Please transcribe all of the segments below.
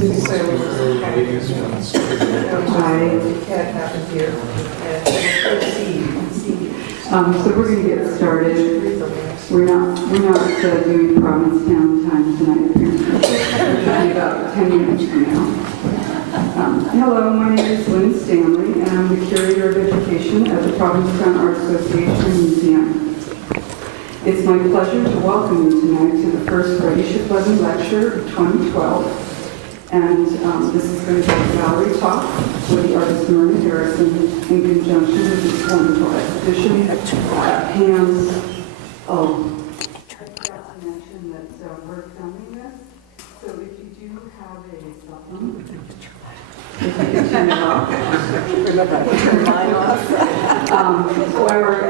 So we're going to get started. We're not doing Provincetown time tonight. Apparently, about 10 minutes from now. Hello, my name is Lynn Stanley, and I'm the curator of education at the Provincetown Art Association Museum. It's my pleasure to welcome you tonight to the first Freddie Shiplevan Lecture of 2012. And this is going to be a gallery talk with the artist Myrna Harrison in conjunction with this wonderful exhibition at PAAM. I forgot to mention that we're filming this, so if you do have a cell phone, if you can turn it off. Turn mine off.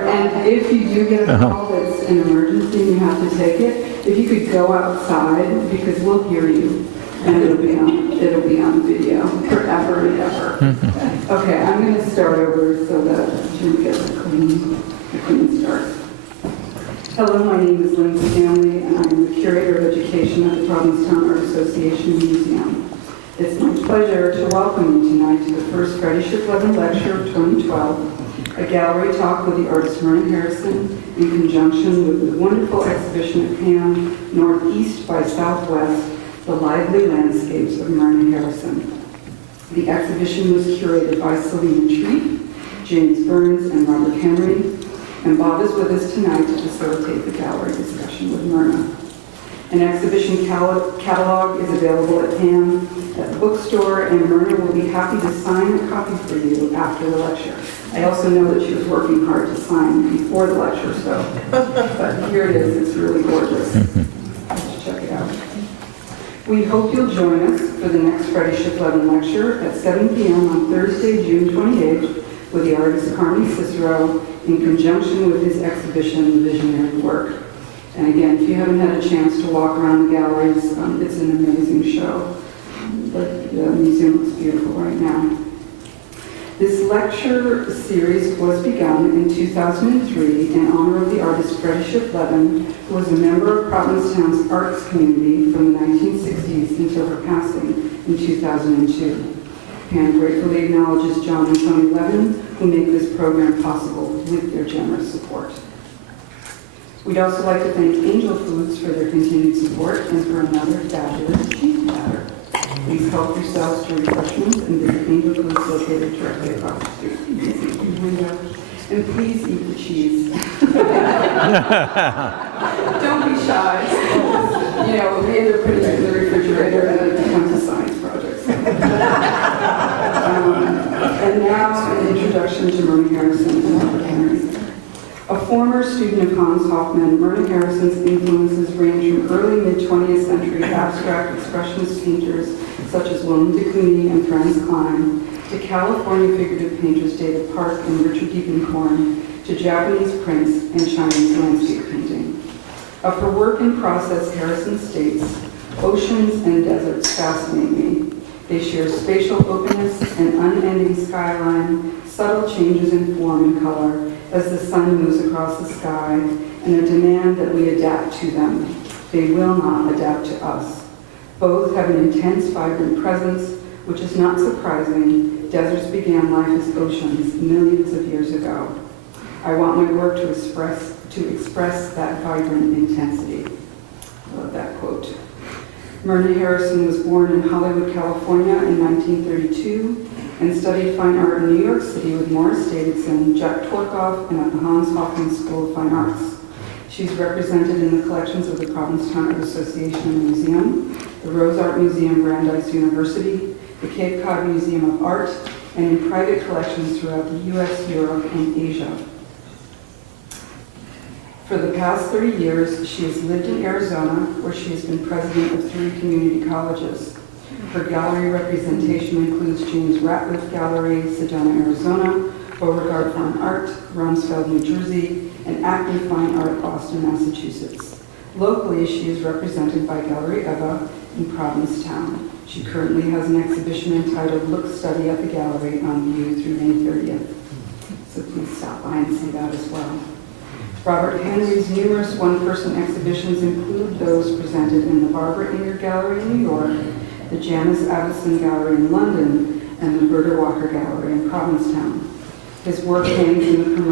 And if you do get a call that's an emergency and you have to take it, if you could go outside, because we'll hear you. And it'll be on video forever and ever. Okay, I'm going to start over so that Jim gets a clean start. Hello, my name is Lynn Stanley, and I'm the curator of education at the Provincetown Art Association Museum. It's my pleasure to welcome you tonight to the first Freddie Shiplevan Lecture of 2012, a gallery talk with the artist Myrna Harrison in conjunction with the wonderful exhibition at PAAM, Northeast by Southwest, The Lively Landscapes of Myrna Harrison. The exhibition was curated by Selina Trieff, James Burns, and Robert Henry, and Bob is with us tonight to facilitate the gallery discussion with Myrna. An exhibition catalog is available at PAAM at the bookstore, and Myrna will be happy to sign a copy for you after the lecture. I also know that she was working hard to sign before the lecture, but here it is. It's really gorgeous. Let's check it out. We hope you'll join us for the next Freddie Shiplevan Lecture at 7 p.m. on Thursday, June 28th, with the artist Carmi Cicero in conjunction with his exhibition, Visionary Work. And again, if you haven't had a chance to walk around the galleries, it's an amazing show. But the museum looks beautiful right now. This lecture series was begun in 2003 in honor of the artist Freddie Shiplevan, who was a member of Provincetown's arts community from the 1960s until her passing in 2002. PAAM gratefully acknowledges John and Tony Levin, who make this program possible with their generous support. We'd also like to thank Angel Foods for their continued support and for another fabulous cheese platter. Please help yourselves to refreshments and visit Angel Foods located directly across the street. You can see through the window. And please eat the cheese. Don't be shy. You know, we end up putting it in the refrigerator and it becomes a science project. And now an introduction to Myrna Harrison and Robert Henry. A former student of Hans Hofmann, Myrna Harrison's influences range from early mid-20th century abstract expressionist painters such as Willem de Kooning and Franz Kline, to California figurative painters David Park and Richard Diebenkorn, to Japanese prints and Chinese landscape painting. Of her work in process, Harrison states, "Oceans and deserts fascinate me. They share spatial openness and unending skyline, subtle changes in form and color as the sun moves across the sky, and a demand that we adapt to them. They will not adapt to us. Both have an intense, vibrant presence, which is not surprising. Deserts began life as oceans millions of years ago. I want my work to express that vibrant intensity." I love that quote. Myrna Harrison was born in Hollywood, California in 1932 and studied fine art in New York City with Morris Davidson, Jack Torkoff, and at the Hans Hofmann School of Fine Arts. She's represented in the collections of the Provincetown Art Association Museum, the Rose Art Museum, Brandeis University, the Cape Cod Museum of Art, and in private collections throughout the U.S., Europe, and Asia. For the past 30 years, she has lived in Arizona, where she has been president of 3 community colleges. Her gallery representation includes James Ratliff Gallery, Sedona, Arizona, Beauregard Fine Art, Rumsfeld, New Jersey, and Acme Fine Art, Boston, Massachusetts. Locally, she is represented by Gallery Eva in Provincetown. She currently has an exhibition entitled Look Study at the Gallery on view through May 30th. So please stop by and see that as well. Robert Henry's numerous one-person exhibitions include those presented in the Barbara Inger Gallery in New York, the Janice Addison Gallery in London, and the Berta Walker Gallery in Provincetown. His work hangs in the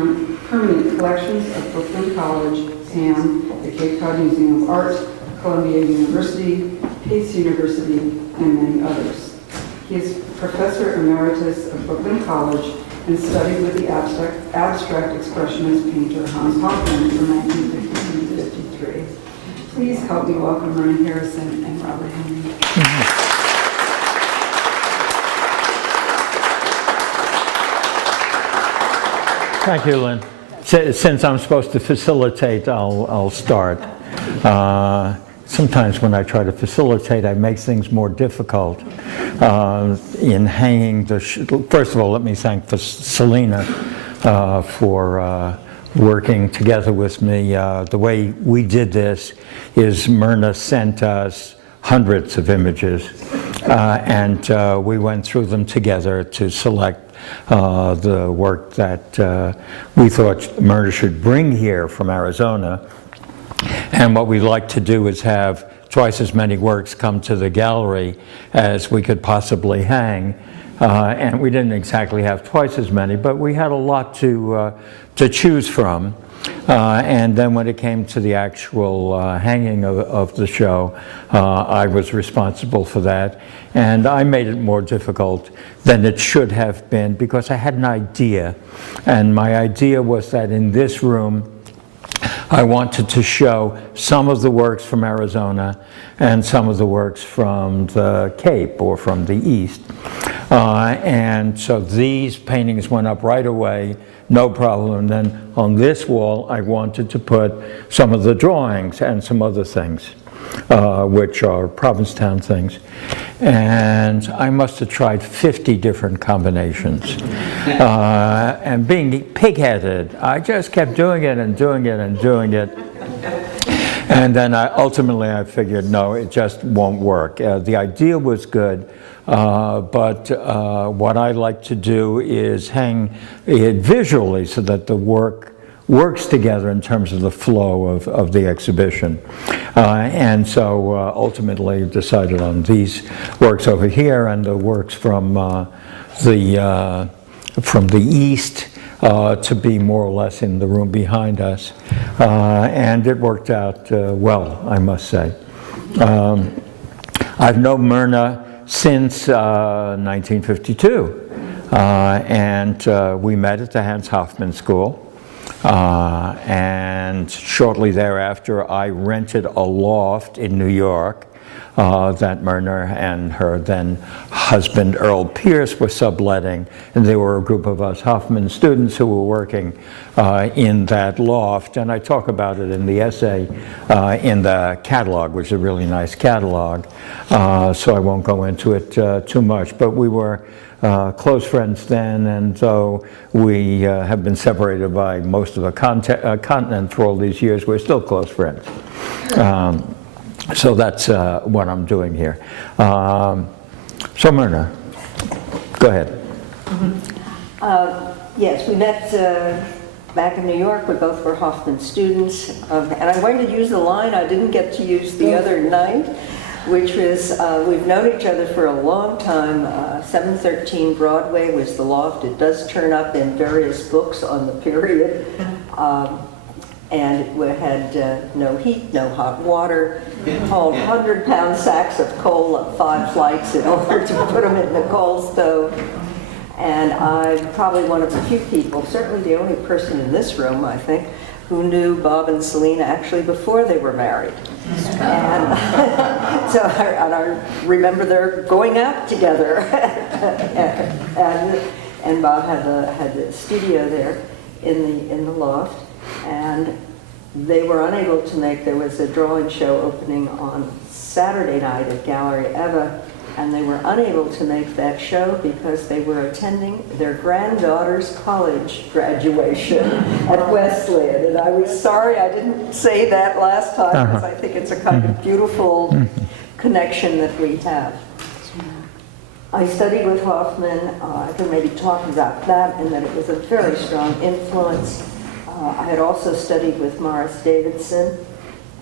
permanent collections of Brooklyn College, PAAM, the Cape Cod Museum of Art, Columbia University, Pace University, and many others. He is Professor Emeritus of Brooklyn College and studied with the abstract expressionist painter Hans Hofmann from 1952 to 53. Please help me welcome Myrna Harrison and Robert Henry. Thank you, Lynn. Since I'm supposed to facilitate, I'll start. Sometimes when I try to facilitate, I make things more difficult in hanging the... First of all, let me thank Selina for working together with me. The way we did this is Myrna sent us hundreds of images, and we went through them together to select the work that we thought Myrna should bring here from Arizona. And what we'd like to do is have twice as many works come to the gallery as we could possibly hang. And we didn't exactly have twice as many, but we had a lot to choose from. And then when it came to the actual hanging of the show, I was responsible for that. And I made it more difficult than it should have been because I had an idea. And my idea was that in this room, I wanted to show some of the works from Arizona and some of the works from the Cape or from the East. And so these paintings went up right away, no problem. And then on this wall, I wanted to put some of the drawings and some other things, which are Provincetown things. And I must have tried 50 different combinations. And being pig-headed, I just kept doing it and doing it and doing it. And then ultimately I figured, no, it just won't work. The idea was good, but what I like to do is hang it visually so that the work works together in terms of the flow of the exhibition. And so ultimately decided on these works over here and the works from the East to be more or less in the room behind us. And it worked out well, I must say. I've known Myrna since 1952. And we met at the Hans Hofmann School. And shortly thereafter, I rented a loft in New York that Myrna and her then husband Earl Pierce were subletting, and they were a group of us Hofmann students who were working in that loft. And I talk about it in the essay in the catalog, which is a really nice catalog, so I won't go into it too much. But we were close friends then, and though we have been separated by most of the continent for all these years, we're still close friends. So that's what I'm doing here. So Myrna, go ahead. Yes, we met back in New York. We both were Hofmann students. And I'm going to use the line I didn't get to use the other night, which was, we've known each other for a long time. 713 Broadway was the loft. It does turn up in various books on the period. And we had no heat, no hot water, hauled 100-pound sacks of coal up 5 flights in order to put them in the coal stove. And I'm probably one of the few people, certainly the only person in this room, I think, who knew Bob and Selina actually before they were married. And so I remember they're going out together. and Bob had the studio there in the loft. And they were unable to make, there was a drawing show opening on Saturday night at Gallery Eva, and they were unable to make that show because they were attending their granddaughter's college graduation at Wesleyan. And I was sorry I didn't say that last time, because I think it's a kind of beautiful connection that we have. I studied with Hofmann. I can maybe talk about that, and that it was a very strong influence. I had also studied with Morris Davidson.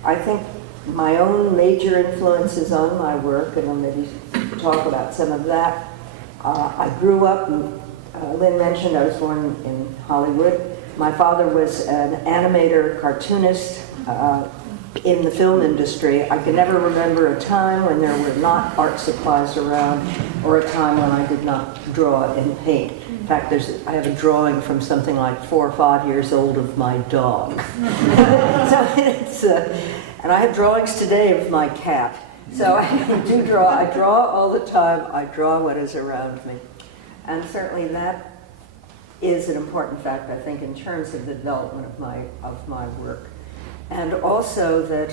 I think my own major influences on my work, and I'll maybe talk about some of that. I grew up, Lynn mentioned I was born in Hollywood. My father was an animator, cartoonist in the film industry. I can never remember a time when there were not art supplies around, or a time when I did not draw and paint. In fact, I have a drawing from something like 4 or 5 years old of my dog. So it's, and I have drawings today of my cat. So I do draw. I draw all the time. I draw what is around me. And certainly that is an important fact, I think, in terms of the development of my work. And also that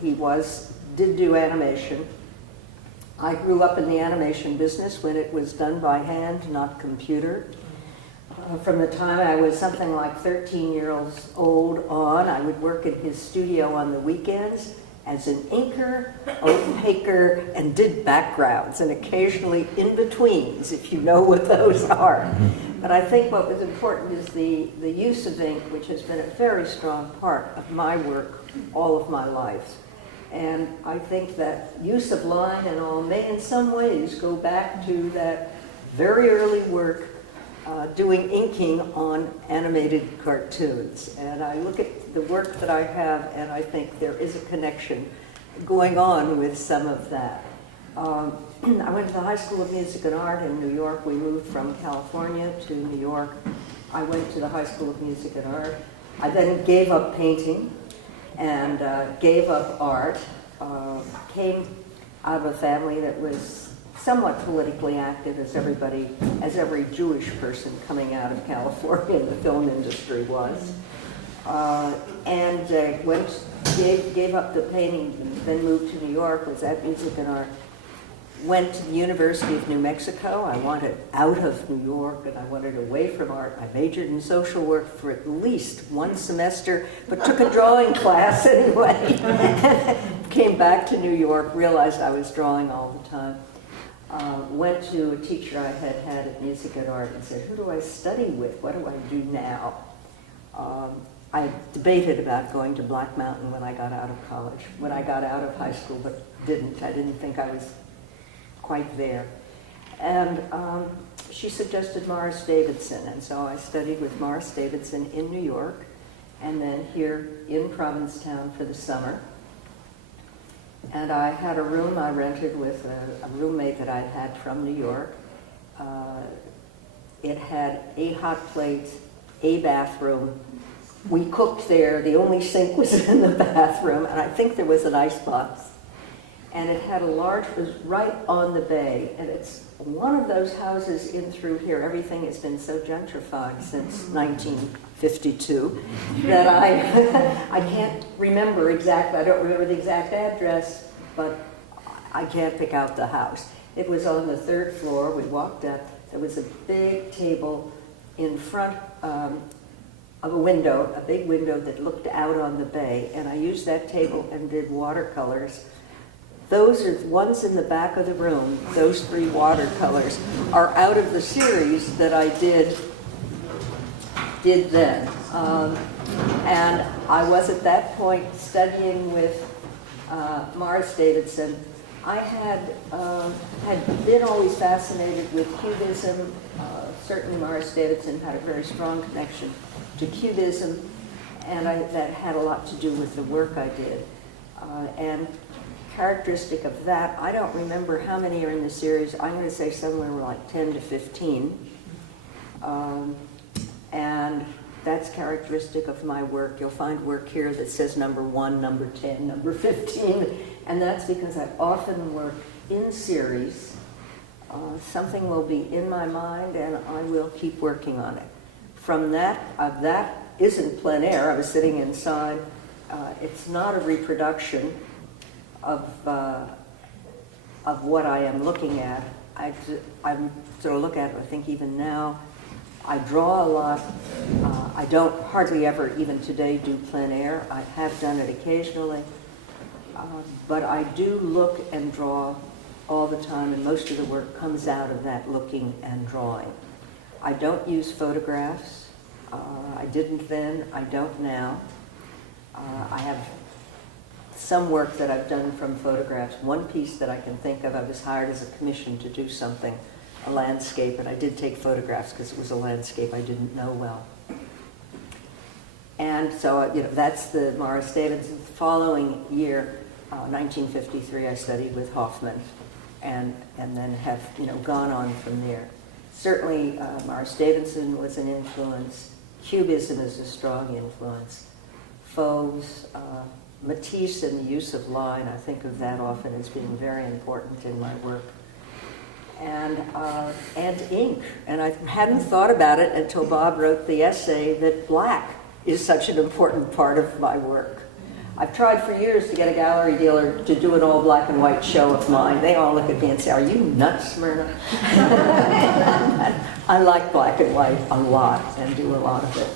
he did do animation. I grew up in the animation business when it was done by hand, not computer. From the time I was something like 13 years old on, I would work in his studio on the weekends as an inker, opaquer, and did backgrounds, and occasionally in-betweens, if you know what those are. But I think what was important is the use of ink, which has been a very strong part of my work all of my life. And I think that use of line and all may in some ways go back to that very early work doing inking on animated cartoons. And I look at the work that I have and I think there is a connection going on with some of that. I went to the High School of Music and Art in New York. We moved from California to New York. I went to the High School of Music and Art. I then gave up painting and gave up art. Came out of a family that was somewhat politically active, as every Jewish person coming out of California in the film industry was. And gave up the painting, and then moved to New York, was at Music and Art. Went to the University of New Mexico. I wanted out of New York and I wanted away from art. I majored in social work for at least 1 semester, but took a drawing class anyway. Came back to New York, realized I was drawing all the time. Went to a teacher I had had at Music and Art and said, who do I study with? What do I do now? I debated about going to Black Mountain when I got out of college, when I got out of high school, but didn't. I didn't think I was quite there. And she suggested Morris Davidson, and so I studied with Morris Davidson in New York, and then here in Provincetown for the summer. And I had a room I rented with a roommate that I had from New York. It had a hot plate, a bathroom. We cooked there. The only sink was in the bathroom, and I think there was an icebox. And it had it was right on the bay, and it's one of those houses in through here. Everything has been so gentrified since 1952 that I can't remember exactly. I don't remember the exact address, but I can't pick out the house. It was on the 3rd floor. We walked up. There was a big table in front of a window, a big window that looked out on the bay, and I used that table and did watercolors. Those are the ones in the back of the room. Those 3 watercolors are out of the series that I did then. And I was at that point studying with Morris Davidson. I had been always fascinated with Cubism. Certainly Morris Davidson had a very strong connection to Cubism, and that had a lot to do with the work I did. And characteristic of that, I don't remember how many are in the series. I'm going to say somewhere like 10 to 15. And that's characteristic of my work. You'll find work here that says number 1, number 10, number 15. And that's because I often work in series. Something will be in my mind and I will keep working on it. From that isn't plein air. I was sitting inside. It's not a reproduction of what I am looking at. I'm sort of look at it, I think even now, I draw a lot. I don't hardly ever, even today, do plein air. I have done it occasionally. But I do look and draw all the time, and most of the work comes out of that looking and drawing. I don't use photographs. I didn't then, I don't now. I have some work that I've done from photographs. One piece that I can think of, I was hired as a commission to do something, a landscape, and I did take photographs because it was a landscape I didn't know well. And so, that's the Morris Davidson. The following year, 1953, I studied with Hofmann, and then have, gone on from there. Certainly, Morris Davidson was an influence. Cubism is a strong influence. Fauves, Matisse and the use of line, I think of that often as being very important in my work. And ink. And I hadn't thought about it until Bob wrote the essay that black is such an important part of my work. I've tried for years to get a gallery dealer to do an all black and white show of mine. They all look at me and say, "Are you nuts, Myrna?" I like black and white a lot and do a lot of it.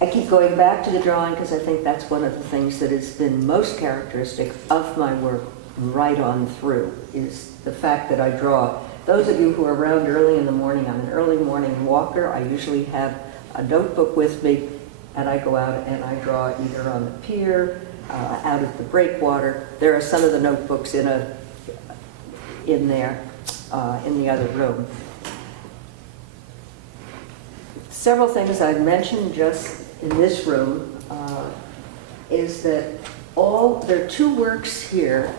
I keep going back to the drawing because I think that's one of the things that has been most characteristic of my work right on through, is the fact that I draw. Those of you who are around early in the morning, I'm an early morning walker. I usually have a notebook with me, and I go out and I draw either on the pier, out at the breakwater. There are some of the notebooks in there, in the other room. Several things I've mentioned just in this room is that there are two works here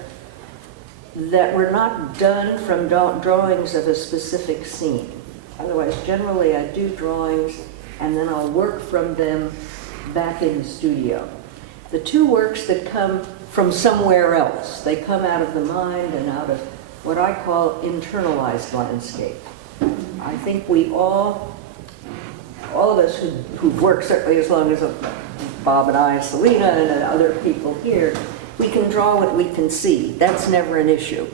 that were not done from drawings of a specific scene. Otherwise, generally I do drawings and then I'll work from them back in the studio. The two works that come from somewhere else, they come out of the mind and out of what I call internalized landscape. I think we all of us who've worked certainly as long as Bob and I, Selina and other people here, we can draw what we can see. That's never an issue.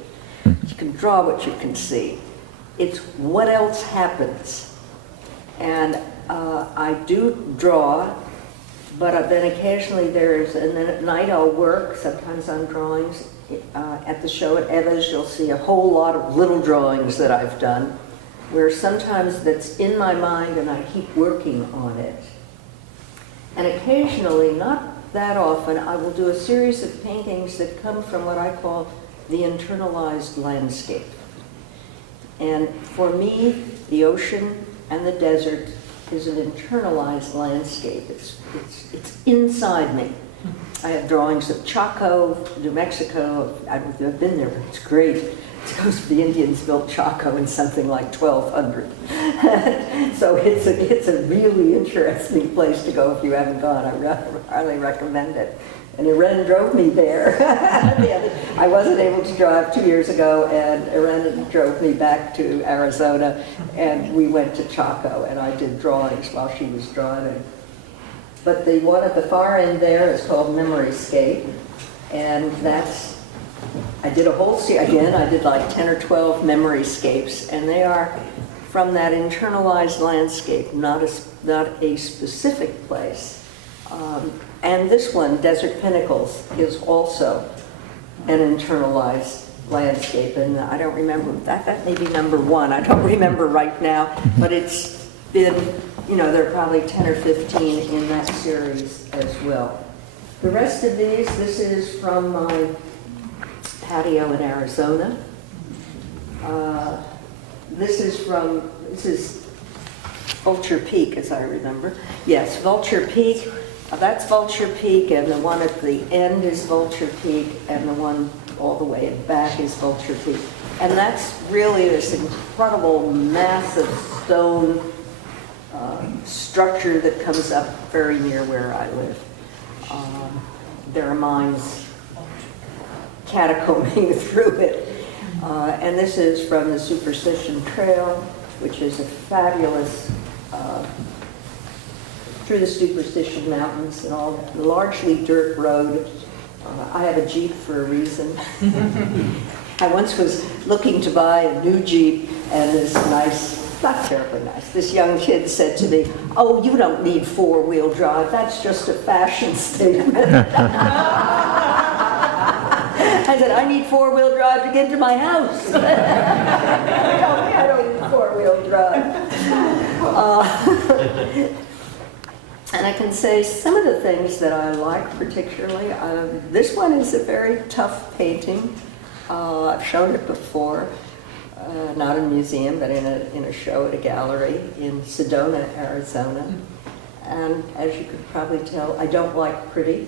You can draw what you can see. It's what else happens. And I do draw, but then occasionally and then at night I'll work, sometimes on drawings. At the show at Eva's, you'll see a whole lot of little drawings that I've done, where sometimes that's in my mind and I keep working on it. And occasionally, not that often, I will do a series of paintings that come from what I call the internalized landscape. And for me, the ocean and the desert is an internalized landscape. It's inside me. I have drawings of Chaco, New Mexico. I've been there, but it's great. It's because the Indians built Chaco in something like 1200. So it's a really interesting place to go if you haven't gone. I highly recommend it. And Irene drove me there. I wasn't able to drive 2 years ago, and Irene drove me back to Arizona, and we went to Chaco, and I did drawings while she was driving. But the one at the far end there is called Memoryscape, and I did a whole series, again, I did like 10 or 12 memoryscapes, and they are from that internalized landscape, not a specific place. And this one, Desert Pinnacles, is also an internalized landscape, and I don't remember, that may be number 1, I don't remember right now, but it's been, there are probably 10 or 15 in that series as well. The rest of these, this is from my patio in Arizona. This is Vulture Peak, as I remember. Yes, Vulture Peak. That's Vulture Peak, and the one at the end is Vulture Peak, and the one all the way back is Vulture Peak. And that's really this incredible, massive stone structure that comes up very near where I live. There are mines catacombing through it. And this is from the Superstition Trail, which is a fabulous, through the Superstition Mountains, and all largely dirt road. I have a Jeep for a reason. I once was looking to buy a new Jeep, and this nice, not terribly nice, this young kid said to me, "Oh, you don't need four-wheel drive, that's just a fashion statement." I said, "I need four-wheel drive to get to my house." I don't need four-wheel drive. And I can say some of the things that I like particularly. This one is a very tough painting. I've shown it before, not in a museum, but in a show at a gallery in Sedona, Arizona. And as you could probably tell, I don't like pretty.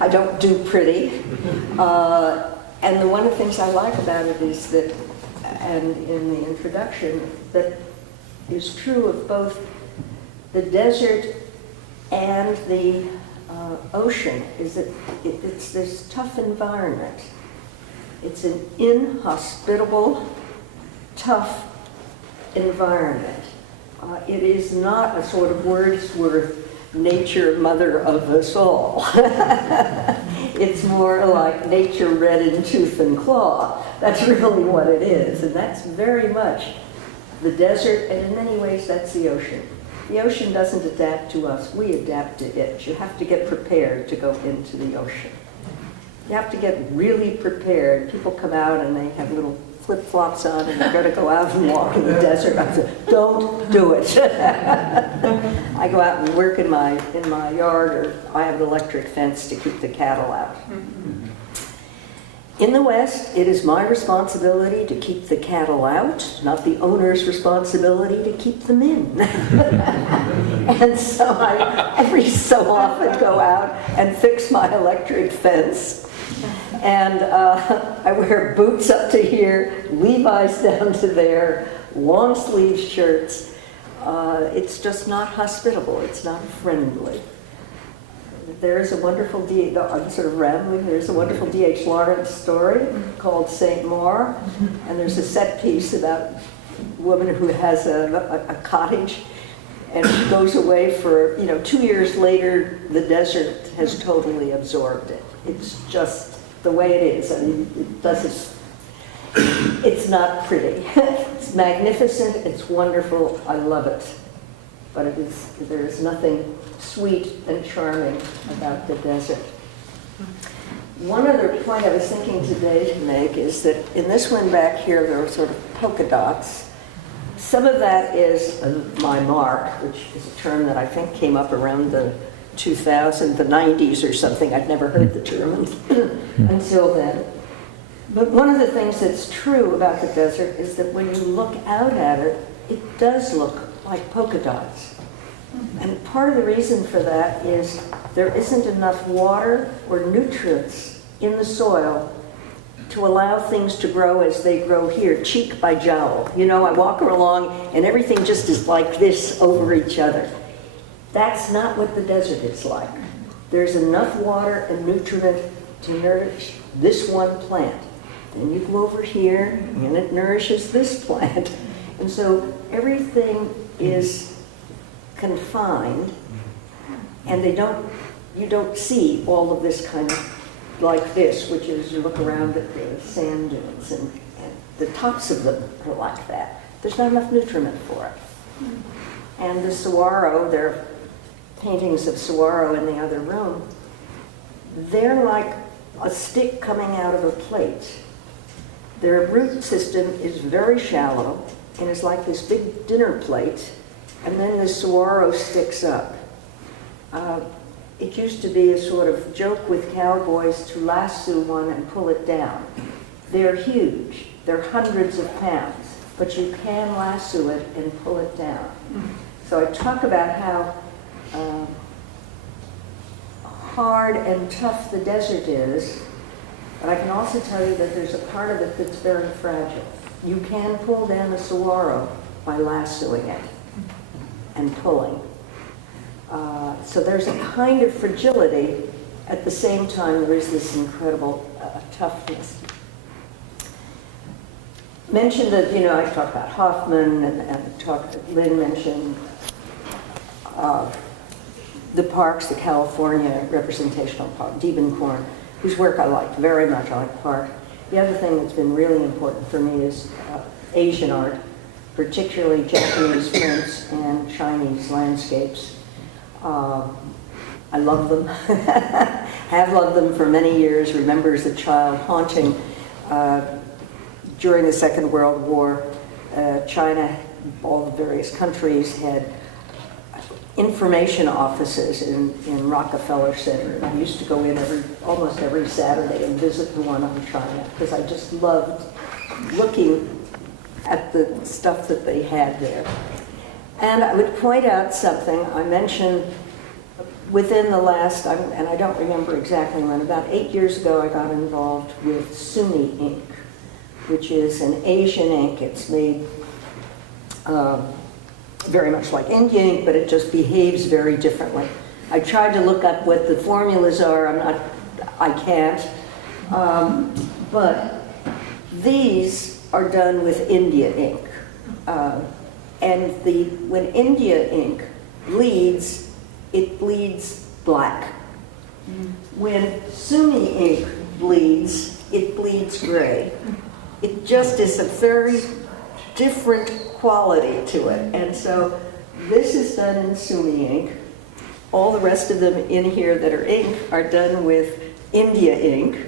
I don't do pretty. And one of the things I like about it is that, and in the introduction, that is true of both the desert and the ocean, is that it's this tough environment. It's an inhospitable, tough environment. It is not a sort of Wordsworth, nature mother of us all. It's more like nature red in tooth and claw. That's really what it is, and that's very much the desert, and in many ways that's the ocean. The ocean doesn't adapt to us, we adapt to it. You have to get prepared to go into the ocean. You have to get really prepared. People come out and they have little flip-flops on and they're going to go out and walk in the desert. I say, don't do it. I go out and work in my yard, or I have an electric fence to keep the cattle out. In the West, it is my responsibility to keep the cattle out, not the owner's responsibility to keep them in. And so I, every so often, go out and fix my electric fence. And I wear boots up to here, Levi's down to there, long sleeve shirts. It's just not hospitable, it's not friendly. There's a wonderful, I'm sort of rambling, there's a wonderful D.H. Lawrence story called St. Maur, and there's a set piece about a woman who has a cottage, and she goes away for, 2 years later, the desert has totally absorbed it. It's just the way it is. I mean, it's not pretty. It's magnificent, it's wonderful, I love it. But there is nothing sweet and charming about the desert. One other point I was thinking today to make is that in this one back here, there are sort of polka dots. Some of that is my mark, which is a term that I think came up around the 2000, the 90s or something. I'd never heard the term until then. But one of the things that's true about the desert is that when you look out at it, it does look like polka dots. And part of the reason for that is there isn't enough water or nutrients in the soil to allow things to grow as they grow here, cheek by jowl. I walk along and everything just is like this over each other. That's not what the desert is like. There's enough water and nutriment to nourish this one plant. Then you go over here and it nourishes this plant. And so everything is confined, and you don't see all of this kind of like this, which is you look around at the sand dunes and the tops of them are like that. There's not enough nutriment for it. And the saguaro, there are paintings of saguaro in the other room, they're like a stick coming out of a plate. Their root system is very shallow and is like this big dinner plate, and then the saguaro sticks up. It used to be a sort of joke with cowboys to lasso one and pull it down. They're huge. They're hundreds of pounds, but you can lasso it and pull it down. So I talk about how hard and tough the desert is, but I can also tell you that there's a part of it that's very fragile. You can pull down a saguaro by lassoing it and pulling. So there's a kind of fragility. At the same time, there is this incredible toughness. Mentioned that, I talked about Hofmann and Lynn mentioned the parks, the California representational park, Diebenkorn, whose work I liked very much. I like park. The other thing that's been really important for me is Asian art, particularly Japanese prints and Chinese landscapes. I love them, have loved them for many years, remember as a child haunting during the Second World War. China, all the various countries had information offices in Rockefeller Center. And I used to go in almost every Saturday and visit the one on China, because I just loved looking at the stuff that they had there. And I would point out something I mentioned within the last, and I don't remember exactly when, about 8 years ago I got involved with Sunni ink, which is an Asian ink. It's made very much like Indian ink, but it just behaves very differently. I tried to look up what the formulas are. I can't. But these are done with India ink. And when India ink bleeds, it bleeds black. When Sunni ink bleeds, it bleeds gray. It just is a very different quality to it. And so this is done in Sunni ink. All the rest of them in here that are ink are done with India ink.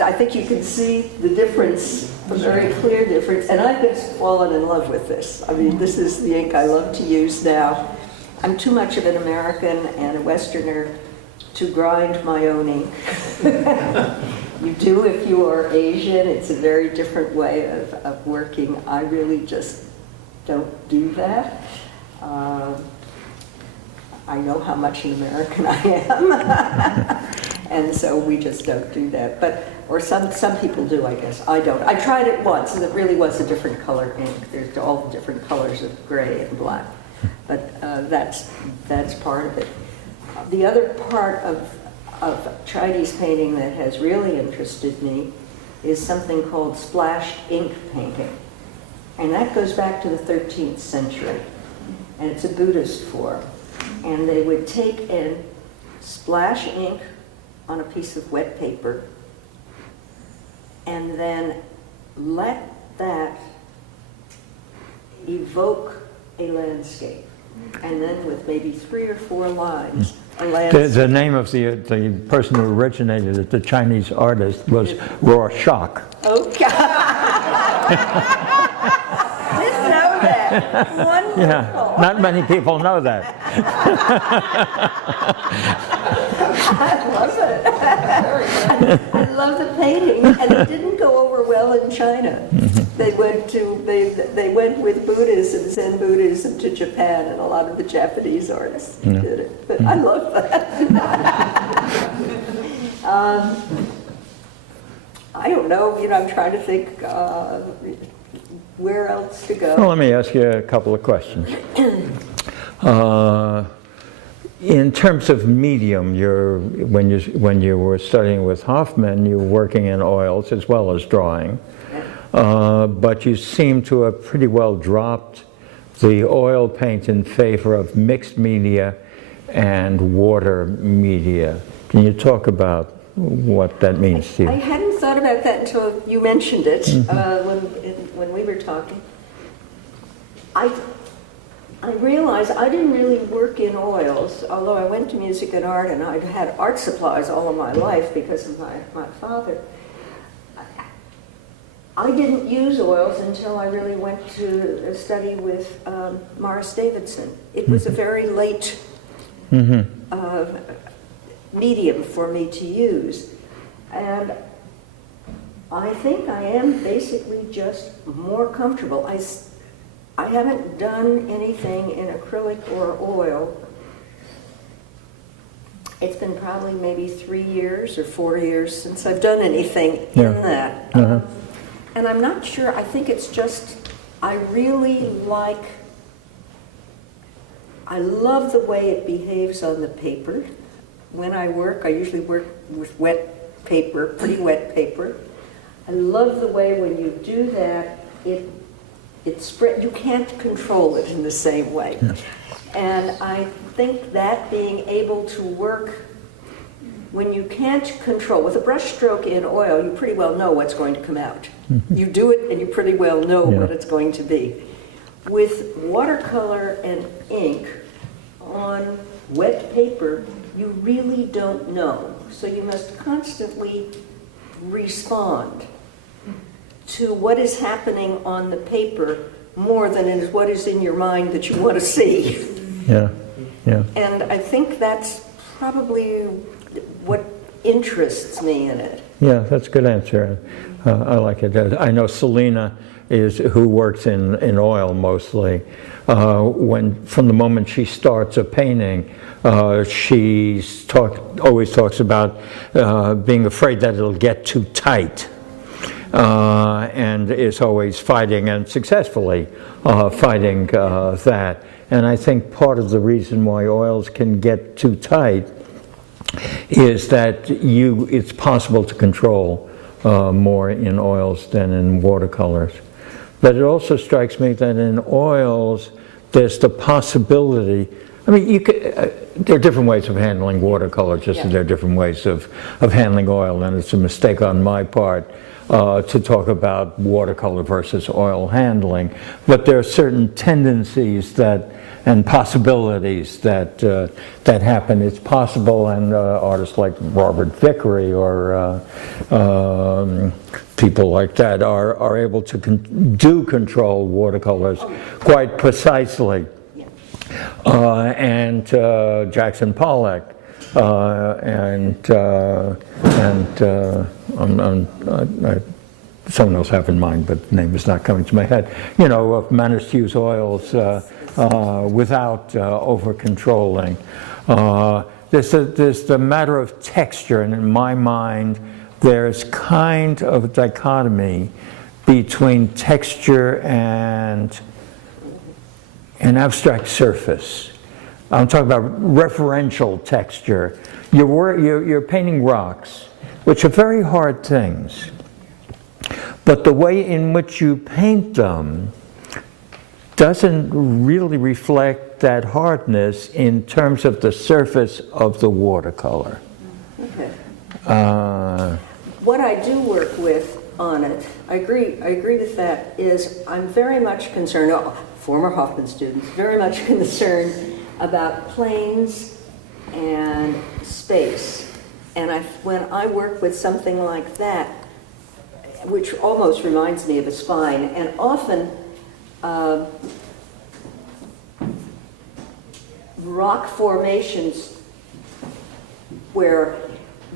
I think you can see the difference, a very clear difference. And I've just fallen in love with this. I mean, this is the ink I love to use now. I'm too much of an American and a Westerner to grind my own ink. You do if you are Asian. It's a very different way of working. I really just don't do that. I know how much an American I am. And so we just don't do that. Or some people do, I guess. I don't. I tried it once, and it really was a different color ink. There's all the different colors of gray and black. But that's part of it. The other part of Chinese painting that has really interested me is something called splashed ink painting. And that goes back to the 13th century. And it's a Buddhist form. And they would take and splash ink on a piece of wet paper and then let that evoke a landscape. And then with maybe 3 or 4 lines, a landscape. The name of the person who originated it, the Chinese artist, was Rorschach. Okay. Didn't know that. Wonderful. Yeah, not many people know that. I love it. I love the painting, and it didn't go over well in China. They went with Buddhism, Zen Buddhism, to Japan, and a lot of the Japanese artists did it. But I love that. I don't know. I'm trying to think where else to go. Well, let me ask you a couple of questions. In terms of medium, when you were studying with Hofmann, you were working in oils as well as drawing. But you seem to have pretty well dropped the oil paint in favor of mixed media and water media. Can you talk about what that means to you? I hadn't thought about that until you mentioned it when we were talking. I realized I didn't really work in oils, although I went to music and art, and I'd had art supplies all of my life because of my father. I didn't use oils until I really went to study with Morris Davidson. It was a very late medium for me to use. And I think I am basically just more comfortable. I haven't done anything in acrylic or oil. It's been probably maybe 3 years or 4 years since I've done anything in that. And I'm not sure, I think it's just, I love the way it behaves on the paper. When I work, I usually work with wet paper, pretty wet paper. I love the way when you do that, it spread. You can't control it in the same way. Yes. And I think that being able to work when you can't control, with a brush stroke in oil, you pretty well know what's going to come out. You do it and you pretty well know what it's going to be. With watercolor and ink on wet paper, you really don't know. So you must constantly respond to what is happening on the paper more than what is in your mind that you want to see. Yeah. Yeah. And I think that's probably what interests me in it. Yeah, that's a good answer. I like it. I know Selina who works in oil mostly. From the moment she starts a painting, she always talks about being afraid that it'll get too tight, and is always fighting, and successfully fighting that. And I think part of the reason why oils can get too tight is that it's possible to control more in oils than in watercolors. But it also strikes me that in oils, there's the possibility, I mean, there are different ways of handling watercolor, just as there are different ways of handling oil, and it's a mistake on my part to talk about watercolor versus oil handling. But there are certain tendencies and possibilities that happen. It's possible, and artists like Robert Vickery or people like that are able to control watercolors quite precisely. And Jackson Pollock, someone else I have in mind, but the name is not coming to my head. Managed to use oils without over-controlling. There's the matter of texture, and in my mind, there's kind of a dichotomy between texture and an abstract surface. I'm talking about referential texture. You're painting rocks, which are very hard things, but the way in which you paint them doesn't really reflect that hardness in terms of the surface of the watercolor. Okay. What I do work with on it, I agree with that, is I'm very much concerned, former Hofmann students, very much concerned about planes and space. And when I work with something like that, which almost reminds me of a spine, and often rock formations where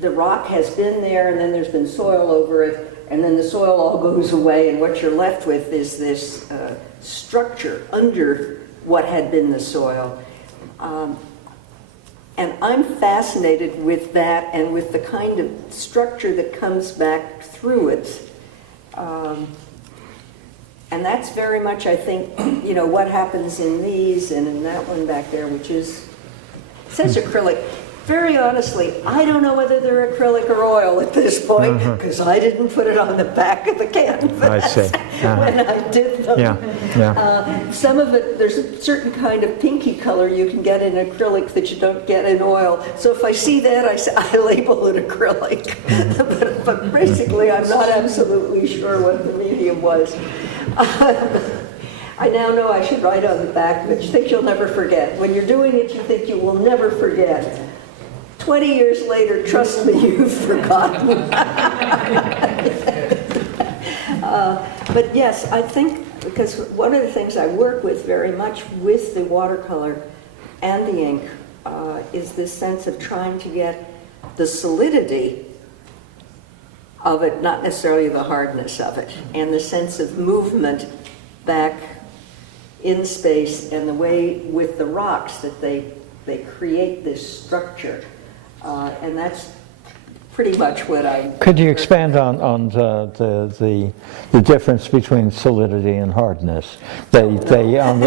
the rock has been there and then there's been soil over it, and then the soil all goes away, and what you're left with is this structure under what had been the soil. And I'm fascinated with that and with the kind of structure that comes back through it. And that's very much, I think, what happens in these and in that one back there, which is, it says acrylic. Very honestly, I don't know whether they're acrylic or oil at this point, because I didn't put it on the back of the canvas I see. when I did them. Yeah. Some of it, there's a certain kind of pinky color you can get in acrylic that you don't get in oil. So if I see that, I label it acrylic. but basically, I'm not absolutely sure what the medium was. I now know I should write on the back, but you think you'll never forget. When you're doing it, you think you will never forget. 20 years later, trust me, you've forgotten. But yes, I think, because one of the things I work with very much with the watercolor and the ink is this sense of trying to get the solidity of it, not necessarily the hardness of it, and the sense of movement back in space, and the way with the rocks that they create this structure. And that's pretty much what I... Could you expand on the difference between solidity and hardness? They on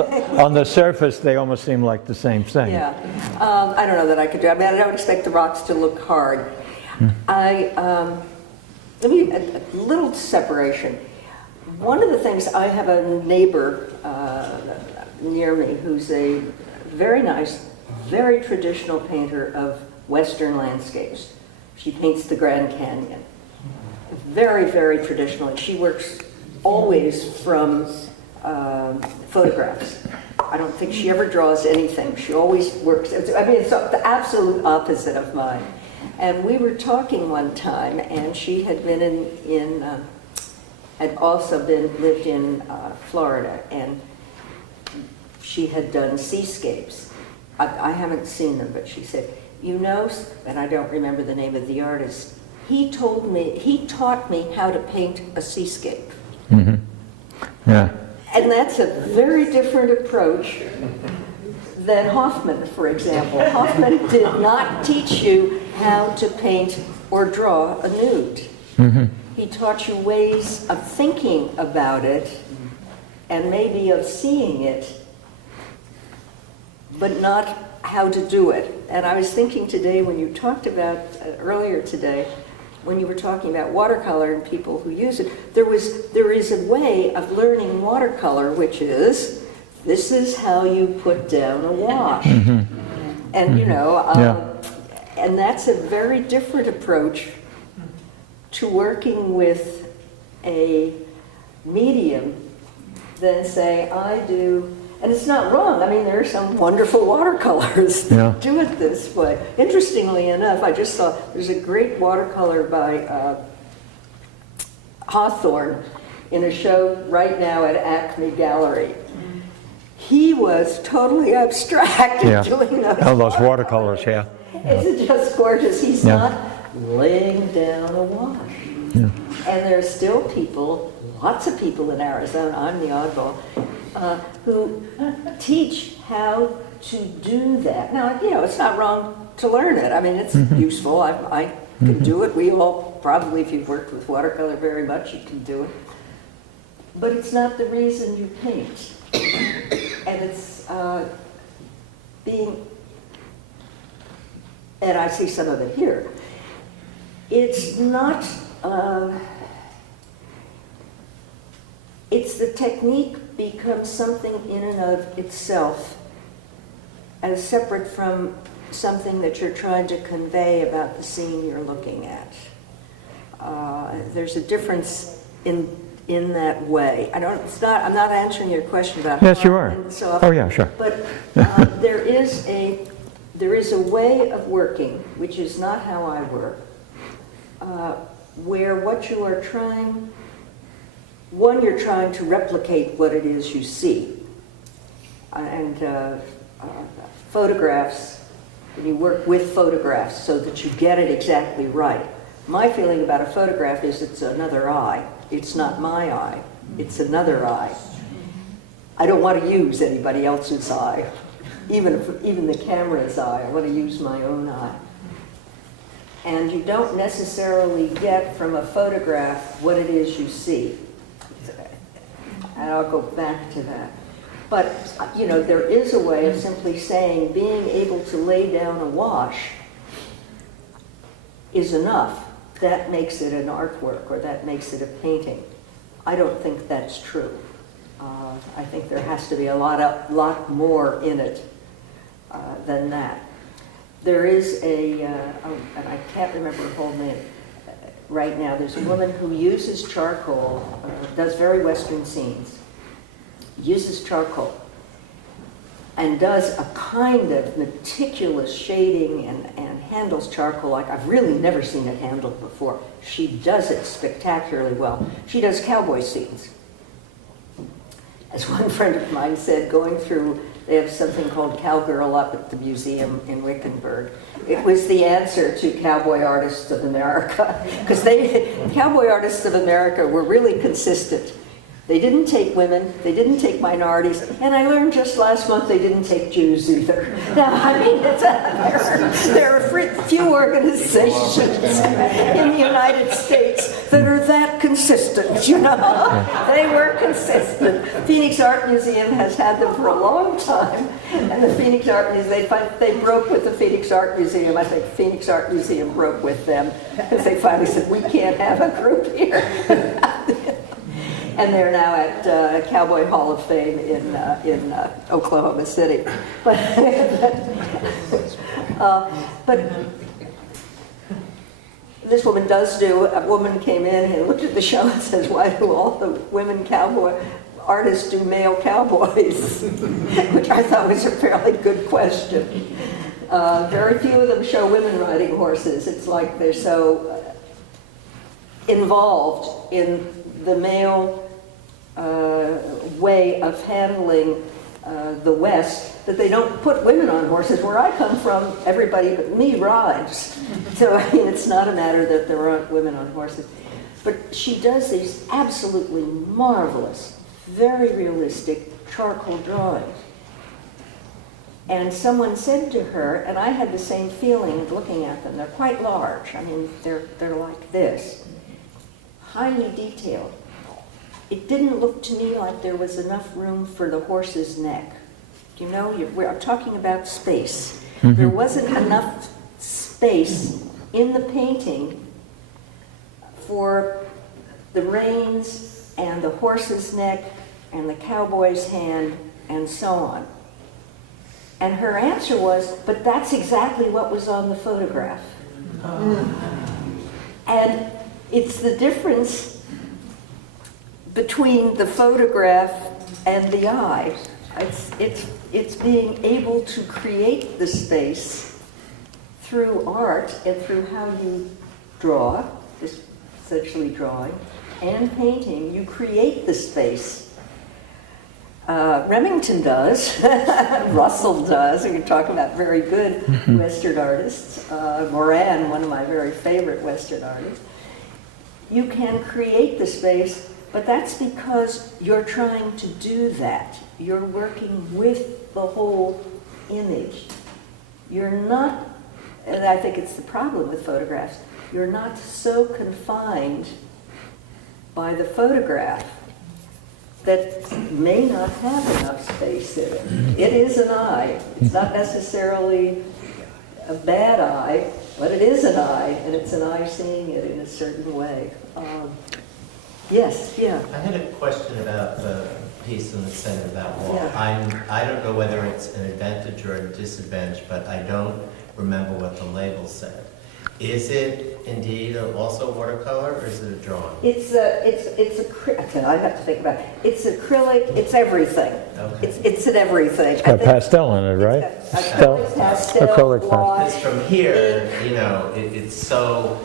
the surface, they almost seem like the same thing. Yeah. I don't know that I could do it. I mean, I don't expect the rocks to look hard. Let me, a little separation. One of the things, I have a neighbor near me who's a very nice, very traditional painter of Western landscapes. She paints the Grand Canyon. Very, very traditional. And she works always from photographs. I don't think she ever draws anything. She always works, I mean, it's the absolute opposite of mine. And we were talking one time, and she had been had also lived in Florida, and she had done seascapes. I haven't seen them, but she said, you know, and I don't remember the name of the artist, he taught me how to paint a seascape. Mm-hmm. Yeah. And that's a very different approach than Hofmann, for example. Hofmann did not teach you how to paint or draw a nude. Mm-hmm. He taught you ways of thinking about it and maybe of seeing it, but not how to do it. And I was thinking today when you talked about, earlier today, when you were talking about watercolor and people who use it, there is a way of learning watercolor, which is, this is how you put down a wash. Mm-hmm. And you know, Yeah. and that's a very different approach to working with a medium than say, I do, and it's not wrong. I mean, there are some wonderful watercolors that do it this way. Interestingly enough, I just saw, there's a great watercolor by Hawthorne in a show right now at Acme Gallery. He was totally abstract in doing those. Oh, those watercolors, yeah. It's just gorgeous. He's not laying down a wash. Yeah. And there's still people, lots of people in Arizona, I'm the oddball, who teach how to do that. Now, you know, it's not wrong to learn it. I mean, it's useful. I can do it. We all, probably, if you've worked with watercolor very much, you can do it. But it's not the reason you paint. And it's being, and I see some of it here, it's not, it's the technique becomes something in and of itself as separate from something that you're trying to convey about the scene you're looking at. There's a difference in that way. I'm not answering your question about Yes, you are. So, oh yeah, sure. But there is a way of working, which is not how I work, where what you are trying, you're trying to replicate what it is you see. And photographs, and you work with photographs so that you get it exactly right. My feeling about a photograph is it's another eye. It's not my eye, it's another eye. I don't want to use anybody else's eye, even the camera's eye. I want to use my own eye. And you don't necessarily get from a photograph what it is you see. And I'll go back to that. But, you know, there is a way of simply saying being able to lay down a wash is enough. That makes it an artwork, or that makes it a painting. I don't think that's true. I think there has to be a lot more in it than that. There is and I can't remember her whole name right now. There's a woman who uses charcoal, does very Western scenes, uses charcoal, and does a kind of meticulous shading and handles charcoal like I've really never seen it handled before. She does it spectacularly well. She does cowboy scenes. As one friend of mine said, going through, they have something called Cowgirl up at the museum in Wickenburg. It was the answer to Cowboy Artists of America, because Cowboy Artists of America were really consistent. They didn't take women, they didn't take minorities, and I learned just last month they didn't take Jews either. Now, I mean, there are few organizations in the United States that are that consistent, you know? They were consistent. Phoenix Art Museum has had them for a long time, and the Phoenix Art Museum, they broke with the Phoenix Art Museum. I think Phoenix Art Museum broke with them, because they finally said, we can't have a group here. And they're now at Cowboy Hall of Fame in Oklahoma City. But this woman does do, a woman came in and looked at the show and says, why do all the women cowboy artists do male cowboys? Which I thought was a fairly good question. Very few of them show women riding horses. It's like they're so involved in the male way of handling the West, that they don't put women on horses. Where I come from, everybody but me rides. So, I mean, it's not a matter that there aren't women on horses. But she does these absolutely marvelous, very realistic charcoal drawings. And someone said to her, and I had the same feeling looking at them, they're quite large. I mean, they're like this, highly detailed. It didn't look to me like there was enough room for the horse's neck. You know, we're talking about space. There wasn't enough space in the painting for the reins and the horse's neck and the cowboy's hand and so on. And her answer was, but that's exactly what was on the photograph. And it's the difference between the photograph and the eye. It's being able to create the space through art and through how you draw, essentially drawing, and painting. You create the space. Remington does, Russell does. We can talk about very good Western artists. Moran, one of my very favorite Western artists. You can create the space, but that's because you're trying to do that. You're working with the whole image. You're not, and I think it's the problem with photographs, you're not so confined by the photograph that may not have enough space in it. It is an eye. It's not necessarily a bad eye, but it is an eye, and it's an eye seeing it in a certain way. Yes, yeah. I had a question about the piece in the center of that wall. Yeah. I don't know whether it's an advantage or a disadvantage, but I don't remember what the label said. Is it indeed also watercolor, or is it a drawing? I have to think about it. It's acrylic, it's everything. Okay. It's an everything. It's got pastel in it, right? Acrylic, pastel, Acrylic gloss. Because from here, you know, it's so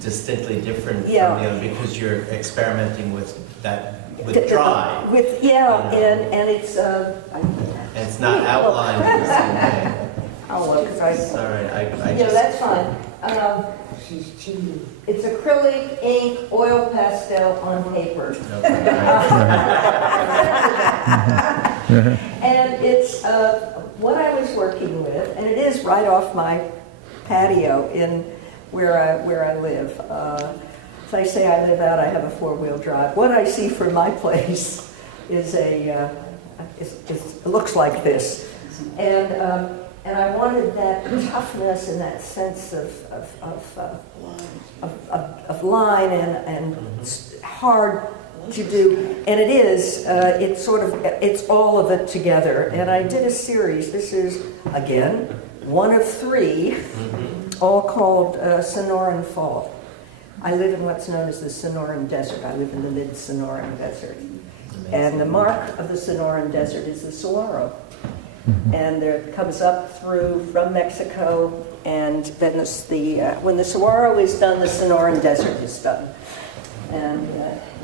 distinctly different from the other because you're experimenting with that, with dry. And it's and it's not outlined in the same way. Oh, well, because I... Sorry, I Yeah, just... that's fine. It's acrylic, ink, oil pastel on paper. And it's what I was working with, and it is right off my patio in where I live. As I say, I live out, I have a four-wheel drive. What I see from my place is it looks like this. And I wanted that toughness and that sense of line and hard to do. And it is, it's all of it together. And I did a series. This is, again, one of three, all called Sonoran Fall. I live in what's known as the Sonoran Desert. I live in the mid-Sonoran Desert. And the mark of the Sonoran Desert is the saguaro. And it comes up through from Mexico, and then when the saguaro is done, the Sonoran Desert is done. And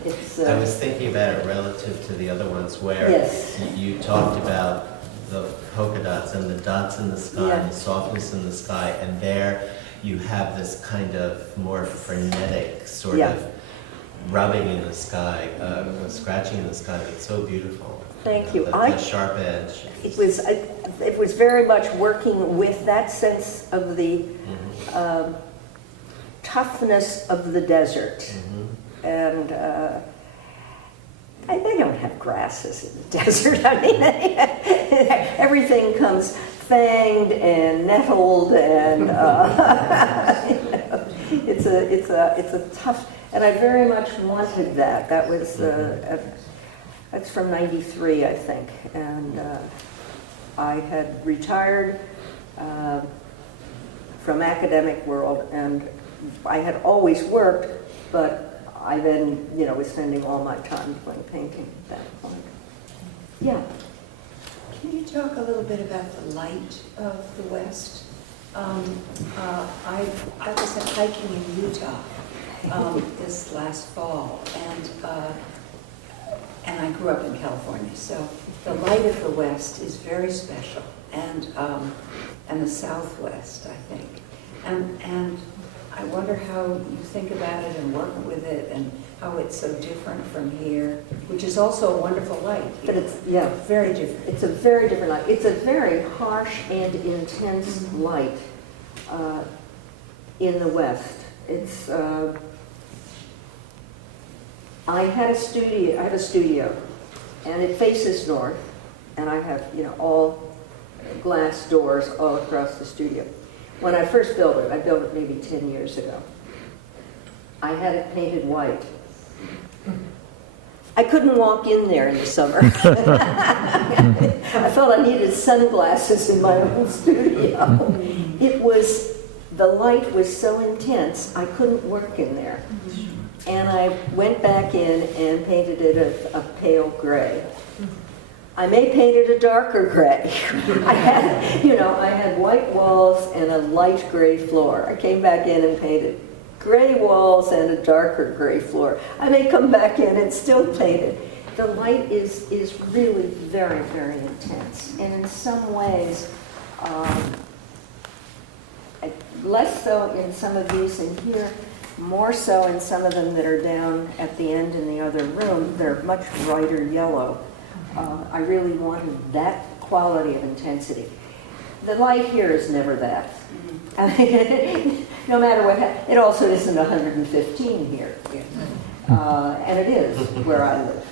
it's... I was thinking about it relative to the other ones where you talked about the polka dots and the dots in the sky and the softness in the sky, and there you have this kind of more frenetic sort of rubbing in the sky, scratching in the sky that's so beautiful. Thank you. The sharp edge. It was very much working with that sense of the toughness of the desert. And they don't have grasses in the desert. I mean, everything comes fanged and nettled, and it's a tough. And I very much wanted that. That was that's from '93, I think, and I had retired from academic world, and I had always worked, but I then, was spending all my time doing painting at that point. Yeah. Can you talk a little bit about the light of the West? I was hiking in Utah this last fall, and and I grew up in California, so the light of the West is very special, and the Southwest, I think. And I wonder how you think about it and work with it, and how it's so different from here, which is also a wonderful light. But it's, yeah, Very different. it's a very different light. It's a very harsh and intense light in the West. It's, I have a studio, and it faces north, and I have, all glass doors all across the studio. When I first built it, I built it maybe 10 years ago. I had it painted white. I couldn't walk in there in the summer. I felt I needed sunglasses in my own studio. The light was so intense, I couldn't work in there. And I went back in and painted it a pale gray. I may paint it a darker gray. I had white walls and a light gray floor. I came back in and painted gray walls and a darker gray floor. I may come back in and still paint it. The light is really very, very intense. And in some ways, less so in some of these in here, more so in some of them that are down at the end in the other room. They're much brighter yellow. I really wanted that quality of intensity. The light here is never that. I mean, no matter what happens. It also isn't 115 here. And it is where I live.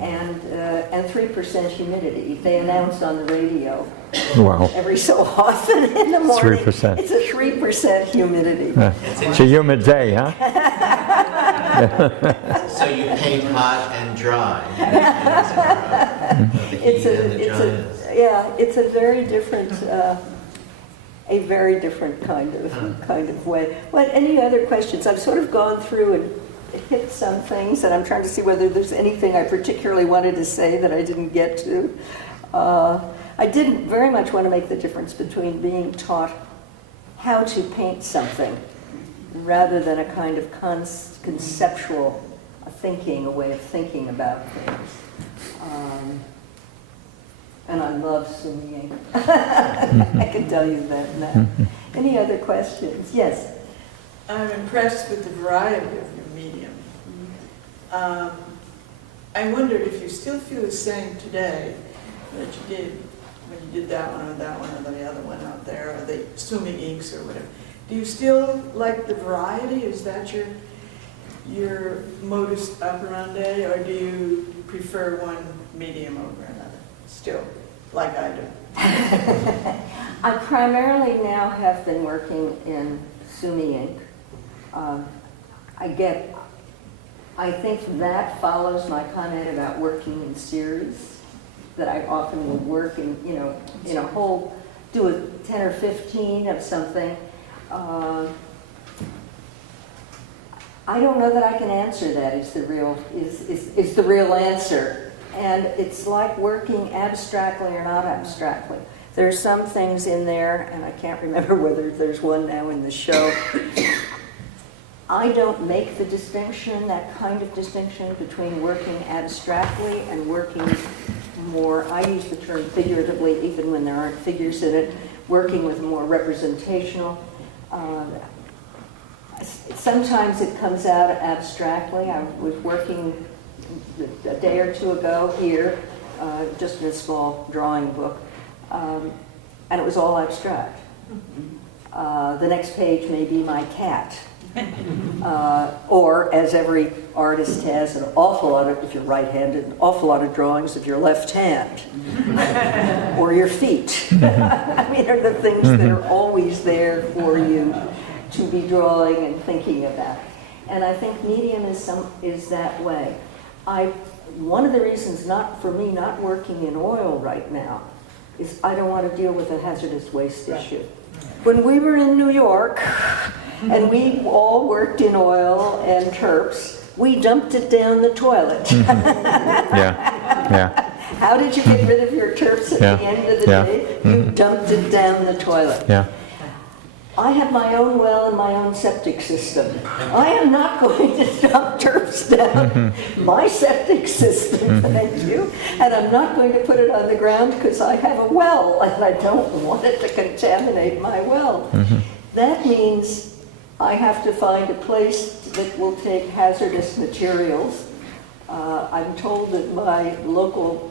And 3% humidity. They announce on the radio every so often in the morning. 3%. It's a 3% humidity. It's a humid day, huh? So you paint hot and dry. It's a very different kind of way. Well, any other questions? I've sort of gone through and hit some things, and I'm trying to see whether there's anything I particularly wanted to say that I didn't get to. I did very much want to make the difference between being taught how to paint something rather than a kind of conceptual thinking, a way of thinking about things. And I love singing. I can tell you that now. Any other questions? Yes? I'm impressed with the variety of your medium. I wonder if you still feel the same today that you did when you did that one or the other one out there, or the assuming inks or whatever. Do you still like the variety? Is that your modus operandi, or do you prefer one medium over another? Still, like I do. I primarily now have been working in sumi ink. I think that follows my comment about working in series, that I often will work in a whole, do a 10 or 15 of something. I don't know that I can answer that is the real answer. And it's like working abstractly or not abstractly. There's some things in there, and I can't remember whether there's one now in the show. I don't make the distinction, that kind of distinction between working abstractly and working more, I use the term figuratively even when there aren't figures in it, working with more representational. Sometimes it comes out abstractly. I was working a day or two ago here, just in a small drawing book, and it was all abstract. The next page may be my cat. Or, as every artist has, an awful lot of, if you're right-handed, an awful lot of drawings of your left hand. Or your feet. I mean, are the things that are always there for you to be drawing and thinking about. And I think medium is that way. One of the reasons for me not working in oil right now is I don't want to deal with a hazardous waste issue. When we were in New York, and we all worked in oil and terps, we dumped it down the toilet. How did you get rid of your terps at the end of the day? You dumped it down the toilet. I have my own well and my own septic system. I am not going to dump turfs down my septic system, thank you. And I'm not going to put it on the ground because I have a well and I don't want it to contaminate my well. That means I have to find a place that will take hazardous materials. I'm told that my local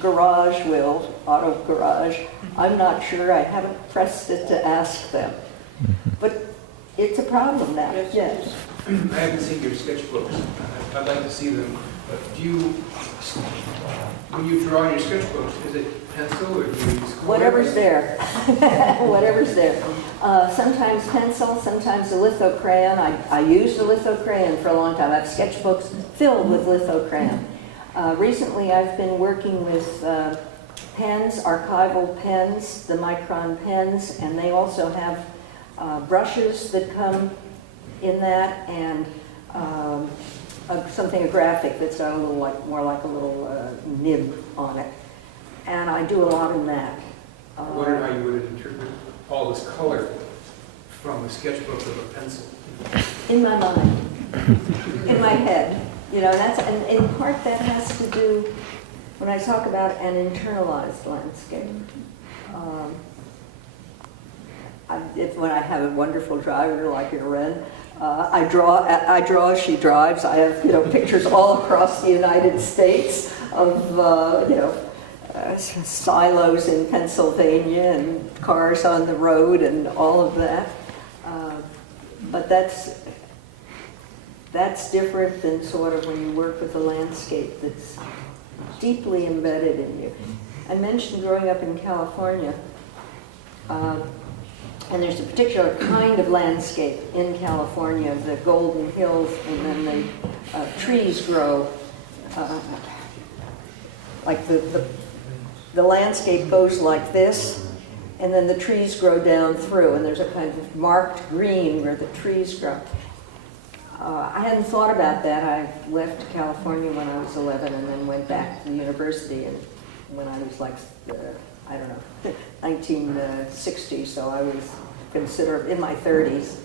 garage will, auto garage, I'm not sure, I haven't pressed it to ask them. But it's a problem now, yes. I haven't seen your sketchbooks. I'd like to see them. But when you draw your sketchbooks, is it pencil or do you use color? Whatever's there. Whatever's there. Sometimes pencil, sometimes a litho crayon. I used a litho crayon for a long time. I have sketchbooks filled with litho crayon. Recently I've been working with pens, archival pens, the Micron pens, and they also have brushes that come in that, and a graphic that's got a little more like a little nib on it. And I do a lot in that. I wonder how you would interpret all this color from a sketchbook of a pencil. In my mind, in my head. You know, and in part that has to do, when I talk about an internalized landscape. When I have a wonderful driver like Ren, I draw as she drives. I have, pictures all across the United States of, silos in Pennsylvania and cars on the road and all of that. But that's different than sort of when you work with a landscape that's deeply embedded in you. I mentioned growing up in California, and there's a particular kind of landscape in California, the golden hills, and then the trees grow, like the landscape goes like this, and then the trees grow down through, and there's a kind of marked green where the trees grow. I hadn't thought about that. I left California when I was 11 and then went back to the university, and when I was like, 1960, so I was considered in my 30s.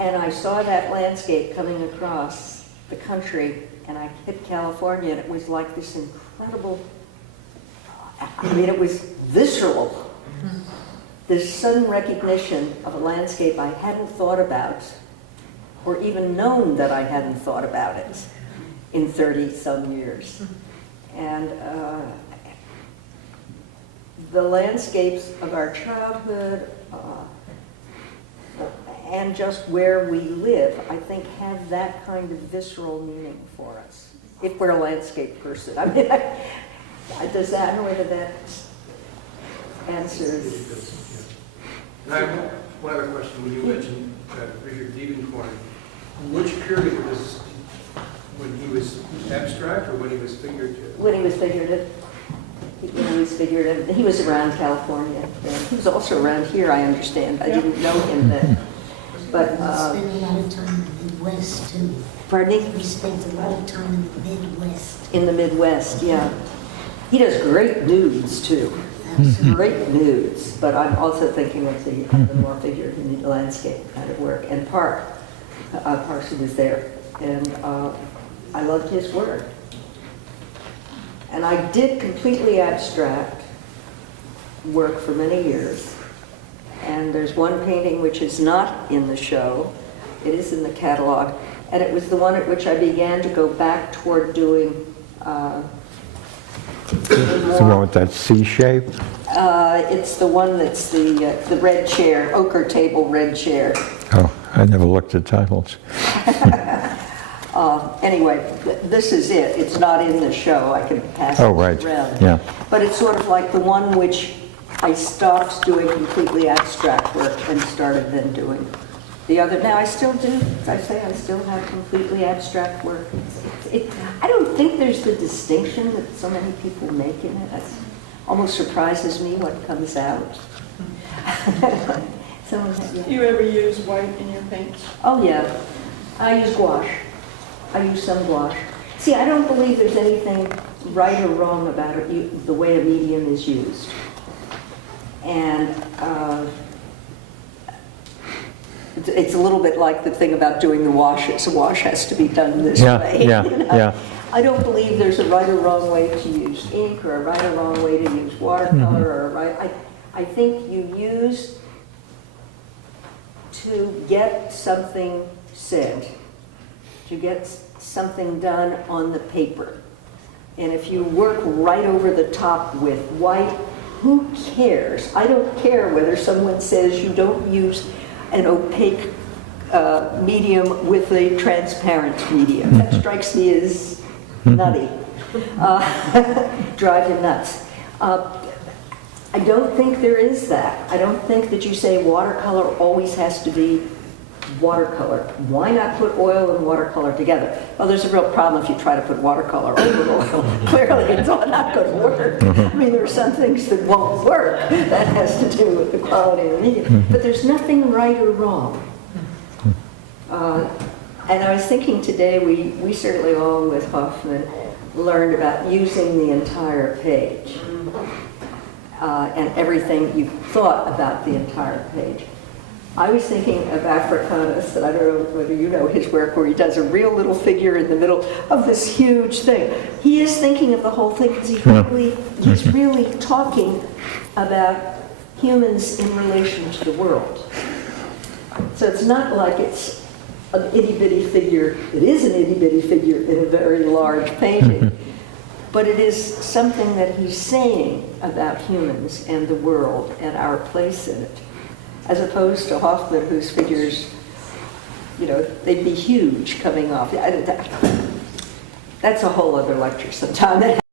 And I saw that landscape coming across the country, and I hit California, and it was like this incredible, it was visceral. This sudden recognition of a landscape I hadn't thought about, or even known that I hadn't thought about it in 30-some years. And the landscapes of our childhood and just where we live, I think, have that kind of visceral meaning for us, if we're a landscape person. I mean, I don't know whether that answers. And I have one other question. When you mentioned Richard Diebenkorn, which period was when he was abstract or when he was figurative? When he was figurative. He was around California. He was also around here, I understand. I didn't know him then. But he spent a lot of time in the Midwest, too. Pardon me? He spent a lot of time in the Midwest. In the Midwest, yeah. He does great nudes, too. Absolutely. Great nudes. But I'm also thinking of the more figurative landscape kind of work. And Parson was there. And I loved his work. And I did completely abstract work for many years. And there's one painting which is not in the show. It is in the catalog. And it was the one at which I began to go back toward doing The one with that C shape? it's the one that's the red chair, ochre table red chair. Oh, I never looked at titles. Anyway, this is it. It's not in the show. I can pass it right. around. Yeah. But it's sort of like the one which I stopped doing completely abstract work and started then doing the other. Now I still do, as I say, I still have completely abstract work. I don't think there's the distinction that so many people make in it. It almost surprises me what comes out. Do you ever use white in your paints? Oh yeah, I use gouache. I use some gouache. See, I don't believe there's anything right or wrong about it, the way a medium is used. And It's a little bit like the thing about doing the washes. A wash has to be done this Yeah, way. yeah, you know? yeah. I don't believe there's a right or wrong way to use ink or a right or wrong way to use watercolor or a right. I think you use to get something said, to get something done on the paper. And if you work right over the top with white, who cares? I don't care whether someone says you don't use an opaque medium with a transparent medium. That strikes me as nutty. Drive you nuts. I don't think there is that. I don't think that you say watercolor always has to be watercolor. Why not put oil and watercolor together? Well, there's a real problem if you try to put watercolor over oil. Clearly, it's not going to work. I mean, there are some things that won't work. That has to do with the quality of the medium. But there's nothing right or wrong. And I was thinking today, we certainly all with Hofmann learned about using the entire page and everything you thought about the entire page. I was thinking of Africanus, and I don't know whether you know his work, where he does a real little figure in the middle of this huge thing. He is thinking of the whole thing because he's really talking about humans in relation to the world. So it's not like it's an itty-bitty figure. It is an itty-bitty figure in a very large painting. But it is something that he's saying about humans and the world and our place in it. As opposed to Hofmann, whose figures, you know, they'd be huge coming off. That's a whole other lecture sometime.